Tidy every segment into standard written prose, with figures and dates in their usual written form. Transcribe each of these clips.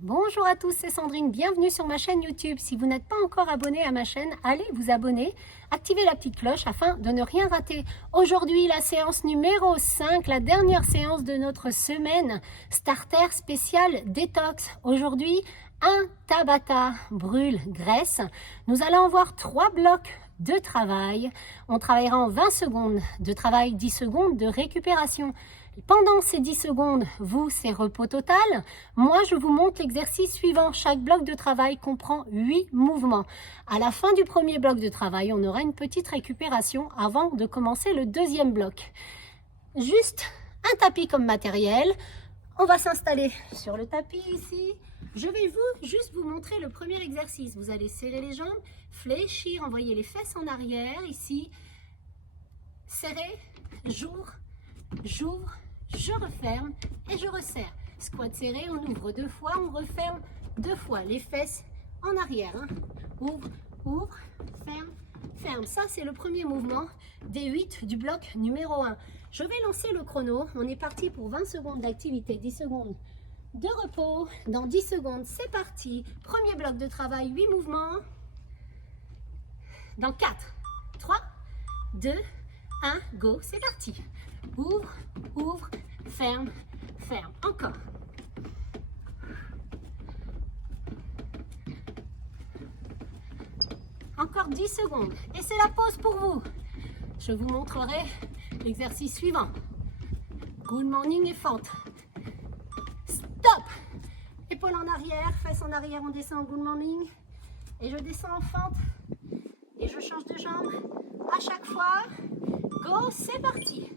Bonjour à tous, c'est Sandrine, bienvenue sur ma chaîne YouTube. Si vous n'êtes pas encore abonné à ma chaîne, allez vous abonner, activez la petite cloche afin de ne rien rater. Aujourd'hui, la séance numéro 5, la dernière séance de notre semaine, starter spécial détox. Aujourd'hui, un Tabata brûle graisse. Nous allons avoir 3 blocs de travail. On travaillera en 20 secondes de travail, 10 secondes de récupération. Pendant ces 10 secondes, vous, c'est repos total. Moi, je vous montre l'exercice suivant. Chaque bloc de travail comprend 8 mouvements. À la fin du premier bloc de travail, on aura une petite récupération avant de commencer le deuxième bloc. Juste un tapis comme matériel. On va s'installer sur le tapis ici. Je vais juste vous montrer le premier exercice. Vous allez serrer les jambes, fléchir, envoyer les fesses en arrière ici. Serrer, j'ouvre, je referme et je resserre. Squat serré, on ouvre 2 fois, on referme 2 fois. Les fesses en arrière. Ouvre, ferme, ferme. Ça, c'est le premier mouvement des 8 du bloc numéro 1. Je vais lancer le chrono. On est parti pour 20 secondes d'activité, 10 secondes de repos. Dans 10 secondes, c'est parti. Premier bloc de travail, 8 mouvements. Dans 4, 3, 2, 1, go, c'est parti. Ouvre, ferme, ferme. Encore. Encore 10 secondes. Et c'est la pause pour vous. Je vous montrerai l'exercice suivant. Good morning et fente. Stop. Épaules en arrière, fesses en arrière, on descend en good morning. Et je descends en fente. Et je change de jambe à chaque fois. Go, c'est parti.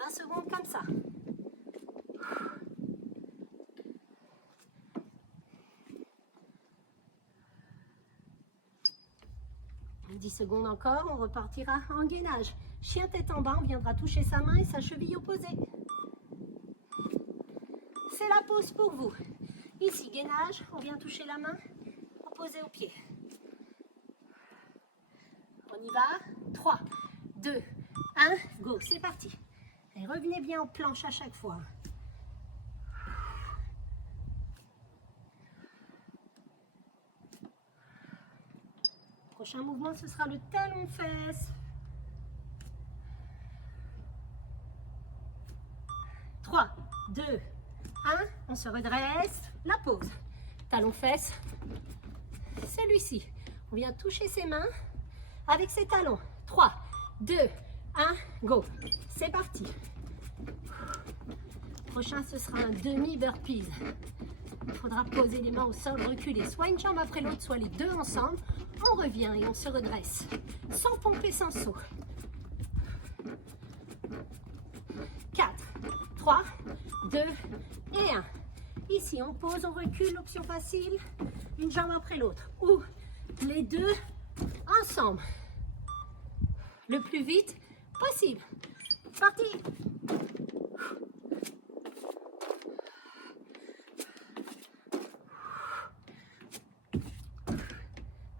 20 secondes comme ça. « 10 secondes encore, on repartira en gainage. Chien tête en bas, on viendra toucher sa main et sa cheville opposée. C'est la pause pour vous. Ici, gainage, on vient toucher la main opposée au pied. On y va. 3, 2, 1, go, c'est parti. Et revenez bien en planche à chaque fois. Prochain mouvement, ce sera le talon-fesse. 3, 2, 1, on se redresse. La pause. Talon-fesse, celui-ci. On vient toucher ses mains avec ses talons. 3, 2, 1, go. C'est parti. Prochain, ce sera un demi-burpees. Il faudra poser les mains au sol, reculer, soit une jambe après l'autre, soit les deux ensemble. On revient et on se redresse, sans pompe et sans saut. 4, 3, 2 et 1. Ici, on pose, on recule, option facile, une jambe après l'autre. Ou les deux ensemble. Le plus vite possible. Parti.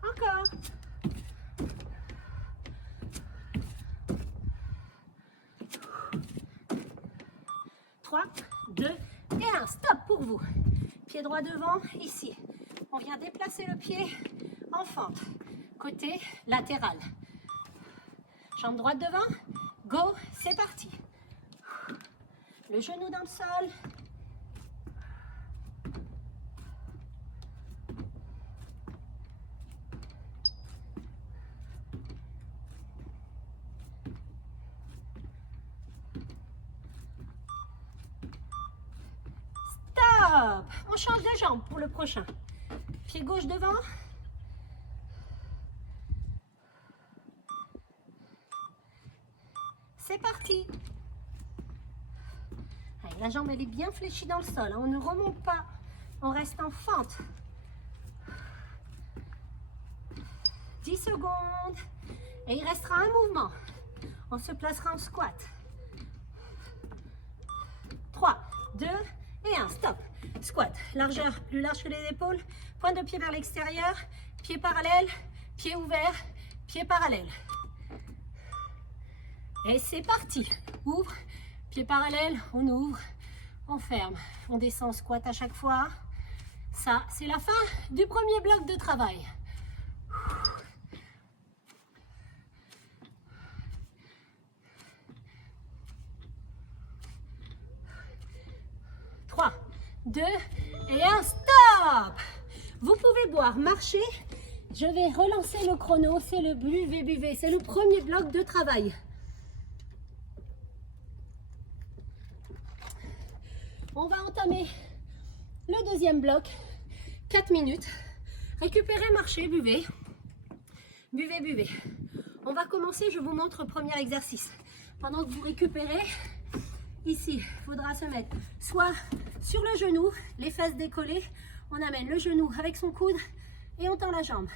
Encore. 3, 2 et 1. Stop pour vous. Pied droit devant, ici. On vient déplacer le pied en fente. Côté latéral. Jambe droite devant. Go, c'est parti. Le genou dans le sol. Stop. On change de jambe pour le prochain. Pied gauche devant. C'est parti. Allez, la jambe elle est bien fléchie dans le sol. On ne remonte pas. On reste en fente. 10 secondes. Et il restera un mouvement. On se placera en squat. 3, 2 et 1. Stop. Squat. Largeur plus large que les épaules. Pointe de pied vers l'extérieur. Pied parallèle. Pied ouvert. Pied parallèle. Et c'est parti. Ouvre, pied parallèle, on ouvre, on ferme. On descend en squat à chaque fois. Ça, c'est la fin du premier bloc de travail. Trois, 2 et 1, stop! Vous pouvez boire, marcher. Je vais relancer le chrono. C'est le buvez. C'est le premier bloc de travail. On va entamer le deuxième bloc. 4 minutes. Récupérez, marchez, buvez. Buvez. On va commencer, je vous montre le premier exercice. Pendant que vous récupérez, ici, il faudra se mettre soit sur le genou, les fesses décollées. On amène le genou avec son coude et on tend la jambe.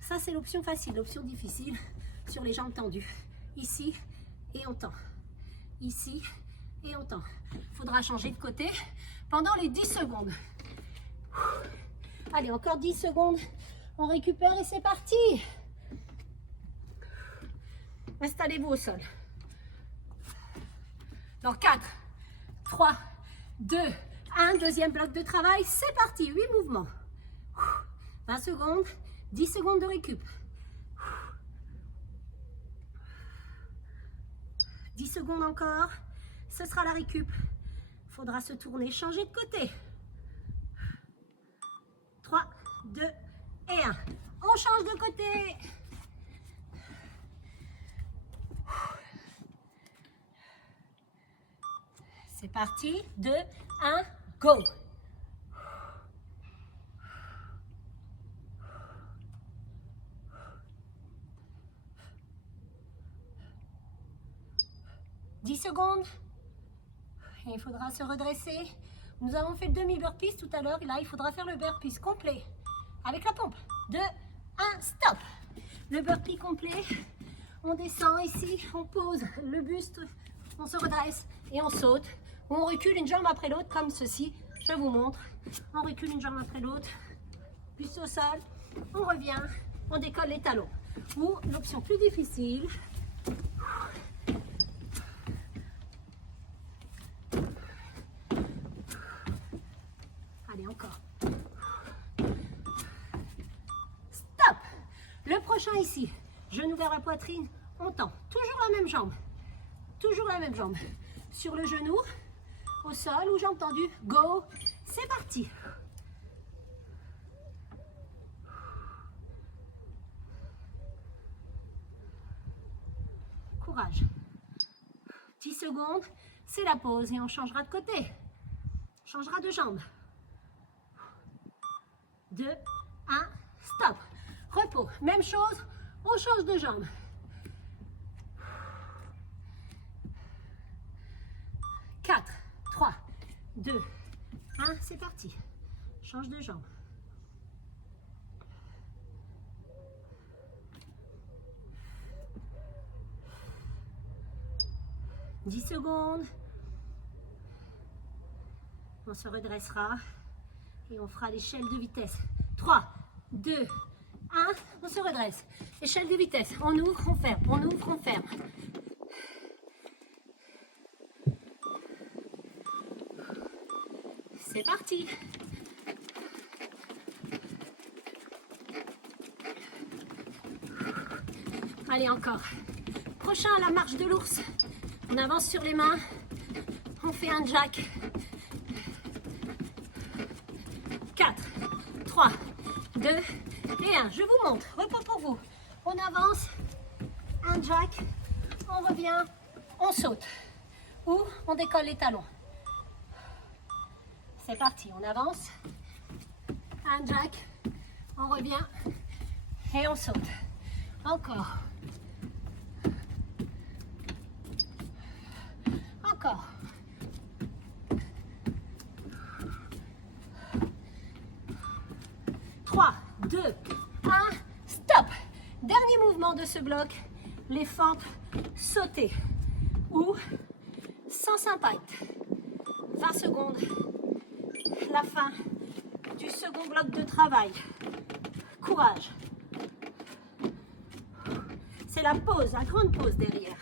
Ça, c'est l'option facile. L'option difficile, sur les jambes tendues. Ici, et on tend. Ici, et on tend. Il faudra changer de côté pendant les 10 secondes. Allez, encore 10 secondes. On récupère et c'est parti. Installez-vous au sol. Dans 4, 3, 2, 1. Deuxième bloc de travail. C'est parti. 8 mouvements. 20 secondes. 10 secondes de récup. 10 secondes encore. Ce sera la récup. Il faudra se tourner, changer de côté. 3, 2 et 1. On change de côté. C'est parti. 2, 1, go. Secondes. Et il faudra se redresser. Nous avons fait le demi-burpees tout à l'heure. Et là, il faudra faire le burpees complet. Avec la pompe. 2, 1, stop. Le burpee complet. On descend ici. On pose le buste. On se redresse et on saute. Ou on recule une jambe après l'autre comme ceci. Je vous montre. On recule une jambe après l'autre. Buste au sol. On revient. On décolle les talons. Ou l'option plus difficile. Encore. Stop. Le prochain ici, genou vers la poitrine, on tend. Toujours la même jambe. Toujours la même jambe. Sur le genou, au sol ou jambe tendue. Go. C'est parti. Courage. 10 secondes, c'est la pause et on changera de côté. On changera de jambe. 2, 1, stop. Repos. Même chose, on change de jambe. 4, 3, 2, 1, c'est parti. Change de jambe. « 10 secondes. On se redressera. Et on fera l'échelle de vitesse. 3, 2, 1, on se redresse. Échelle de vitesse. On ouvre, on ferme. On ouvre, on ferme. C'est parti. Allez, encore. Prochain, la marche de l'ours. On avance sur les mains. On fait un jack. 4, 3, 2 et 1. Je vous montre. Repos pour vous. On avance. Un jack. On revient. On saute. Ou on décolle les talons. C'est parti. On avance. Un jack. On revient. Et on saute. Encore. Encore. Trois, 2, 1, stop. Dernier mouvement de ce bloc, les fentes sautées ou sans impact. 20 secondes, la fin du second bloc de travail. Courage. C'est la pause, la grande pause derrière.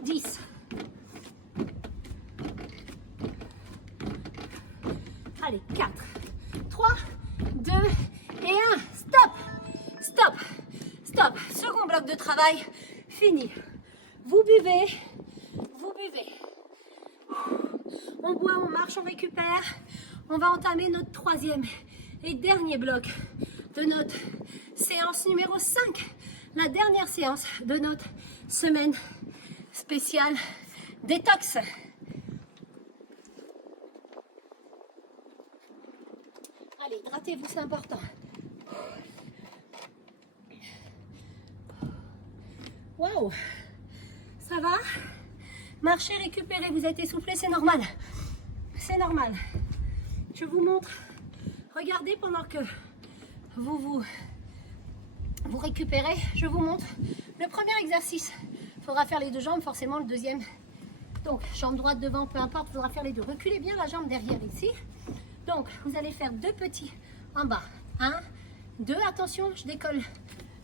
10. Allez, 4, 3, 2 et 1. Stop, stop, stop. Second bloc de travail, fini. Vous buvez, vous buvez. On boit, on marche, on récupère. On va entamer notre troisième et dernier bloc de notre séance numéro 5. La dernière séance de notre semaine spéciale détox. Allez, hydratez-vous, c'est important. Waouh, ça va? Marchez, récupérez, vous êtes essoufflé, c'est normal. C'est normal. Je vous montre. Regardez pendant que vous récupérez. Je vous montre le premier exercice. Il faudra faire les deux jambes, forcément le deuxième. Donc, jambe droite devant, peu importe, il faudra faire les deux. Reculez bien la jambe derrière ici. Donc, vous allez faire deux petits en bas. 1, 2, attention, je décolle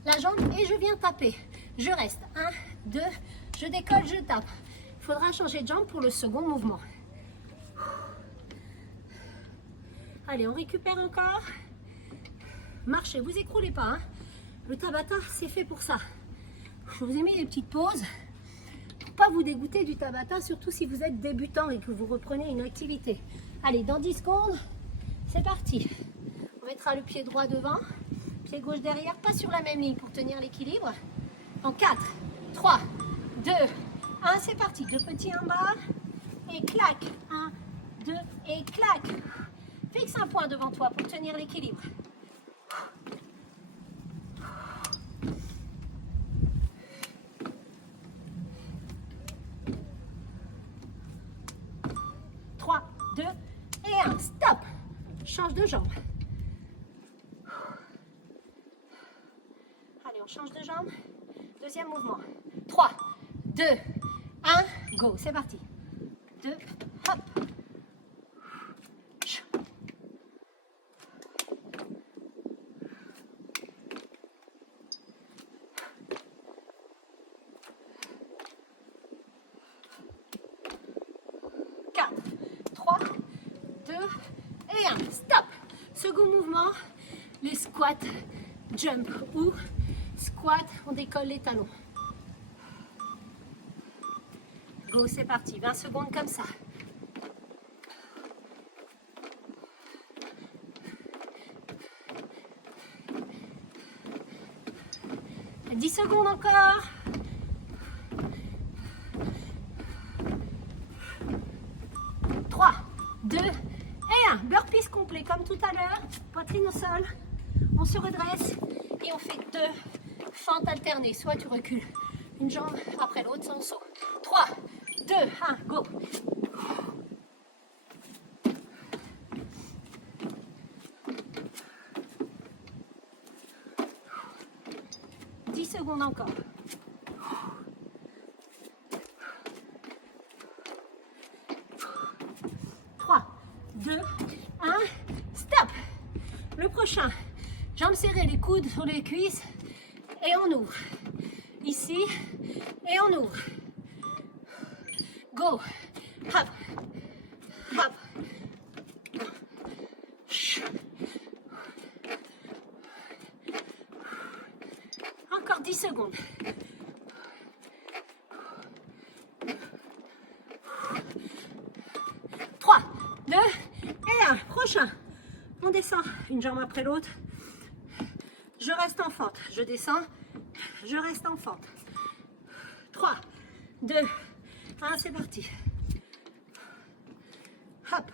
la jambe et je viens taper. Je reste. 1, 2, je décolle, je tape. Il faudra changer de jambe pour le second mouvement. Allez, on récupère encore. Marchez, vous écroulez pas. Hein. Le Tabata, c'est fait pour ça. Je vous ai mis des petites pauses pour pas vous dégoûter du Tabata, surtout si vous êtes débutant et que vous reprenez une activité. Allez, dans 10 secondes, c'est parti. On mettra le pied droit devant, pied gauche derrière, pas sur la même ligne pour tenir l'équilibre. En 4, 3, 2, 1, c'est parti. Deux petits en bas et clac. 1, 2 et clac. Fixe un point devant toi pour tenir l'équilibre. Stop. Change de jambe. Allez, on change de jambe. Deuxième mouvement. 3, 2, 1, go. C'est parti. 2, hop. 4, 3, 2 et 1. Stop. Second mouvement, les squats jump ou squat, on décolle les talons. Go, c'est parti. 20 secondes comme ça. « 10 secondes encore. » 3, 2 et 1. Burpees complet comme tout à l'heure. Poitrine au sol. On se redresse et on fait 2 fentes alternées. Soit tu recules une jambe après l'autre sans saut. 3, 2, 1, go. Secondes encore. 3, 2, 1, stop. Le prochain, jambes serrées, les coudes sur les cuisses et on ouvre. Ici et on ouvre. Go. Hop. Hop. Encore 10 secondes. 3, 2 et 1. Prochain. On descend une jambe après l'autre. Je reste en fente. Je descends. Je reste en fente. 3, 2, 1. C'est parti. Hop.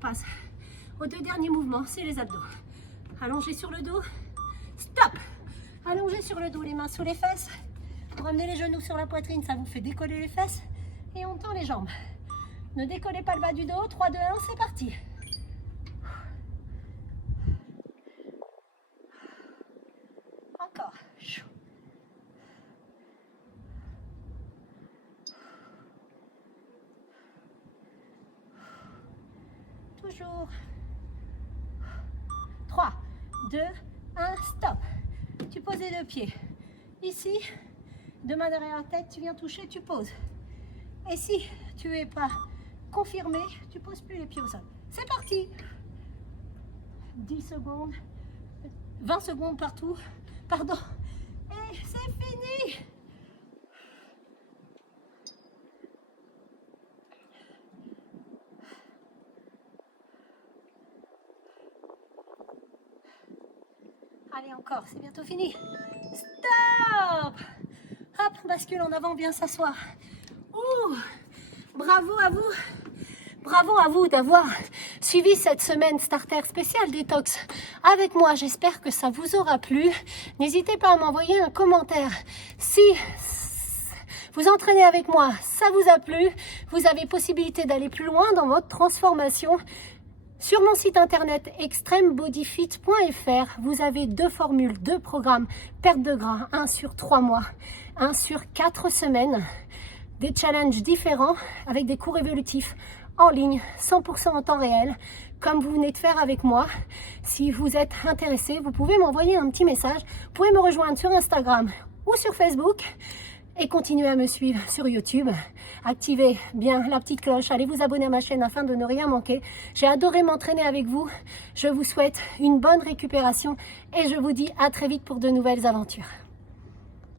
Passe aux 2 derniers mouvements, c'est les abdos. Allongez sur le dos, stop. Allongez sur le dos, les mains sous les fesses. Ramenez les genoux sur la poitrine, ça vous fait décoller les fesses. Et on tend les jambes. Ne décollez pas le bas du dos. 3, 2, 1, c'est parti. Encore. Toujours. 3, 2, 1, stop. poser le pied. Ici, deux mains derrière la tête, tu viens toucher, tu poses. Et si tu n'es pas confirmé, tu ne poses plus les pieds au sol. C'est parti. 10 secondes, 20 secondes partout. Pardon. Et c'est fini. Allez, encore, c'est bientôt fini. Stop. Hop, bascule en avant, bien s'asseoir. Ouh, bravo à vous. Bravo à vous d'avoir suivi cette semaine starter spéciale détox avec moi. J'espère que ça vous aura plu. N'hésitez pas à m'envoyer un commentaire. Si vous entraînez avec moi, ça vous a plu, vous avez possibilité d'aller plus loin dans votre transformation. Sur mon site internet extremebodyfit.fr, vous avez 2 formules, 2 programmes, perte de gras, 1 sur 3 mois, 1 sur 4 semaines, des challenges différents avec des cours évolutifs en ligne, 100% en temps réel, comme vous venez de faire avec moi. Si vous êtes intéressé, vous pouvez m'envoyer un petit message, vous pouvez me rejoindre sur Instagram ou sur Facebook. Et continuez à me suivre sur YouTube. Activez bien la petite cloche. Allez vous abonner à ma chaîne afin de ne rien manquer. J'ai adoré m'entraîner avec vous. Je vous souhaite une bonne récupération et je vous dis à très vite pour de nouvelles aventures.